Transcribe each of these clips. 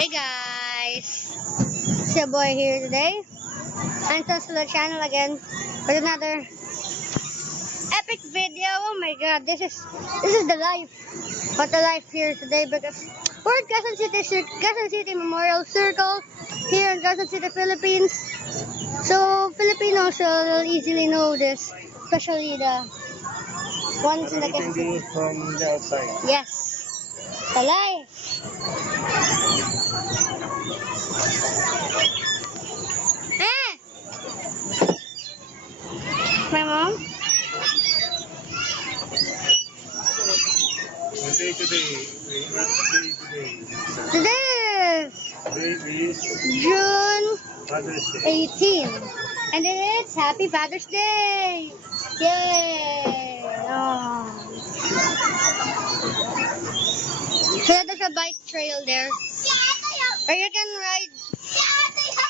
Hey guys, it's your boy here today, and to the channel again with another epic video. Oh my god, this is the life. What the life here today, because we're at Quezon City Memorial Circle here in Quezon City, Philippines. So Filipinos will easily know this, especially the ones in the Quezon City. From the outside. Yes, the life. Ah! My mom? Today. Today is June Father's Day. 18. And it's Happy Father's Day! Yay! Oh. So there's a bike trail there. Or you can ride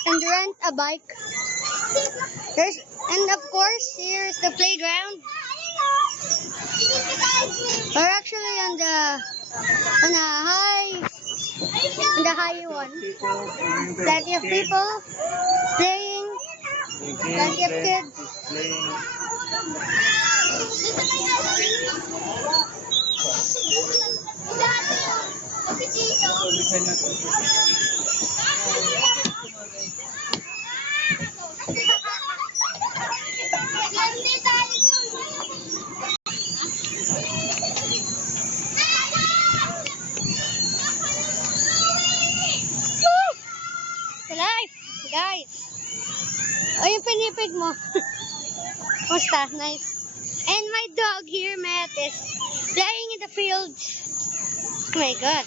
and rent a bike. And of course, here's the playground. We're actually on the high one. Plenty of people playing. Plenty of kids. The life, guys. O yung pinipig mo. Musta? Nice. And my dog here, Matt, is playing in the fields. Oh my god.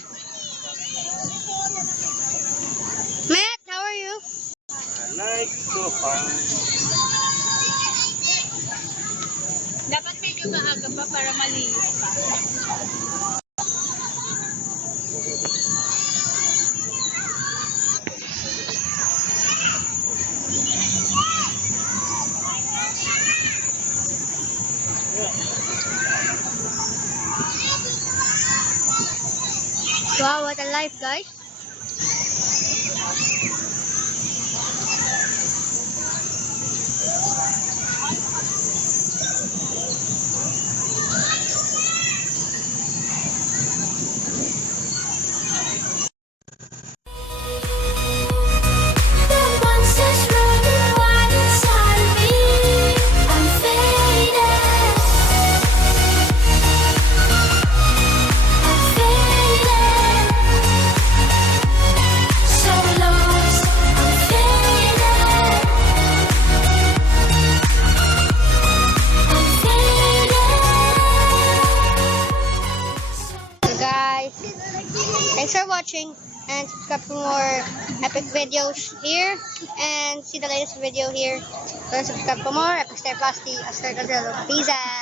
Matt, how are you? I like so fun. Dapat medyo maaga pa para malinis pa. Wow, what a life, guys. Thanks for watching, and subscribe for more epic videos here, and see the latest video here. So subscribe for more Epic Star Plasti, Oscar Gazzello. Peace out.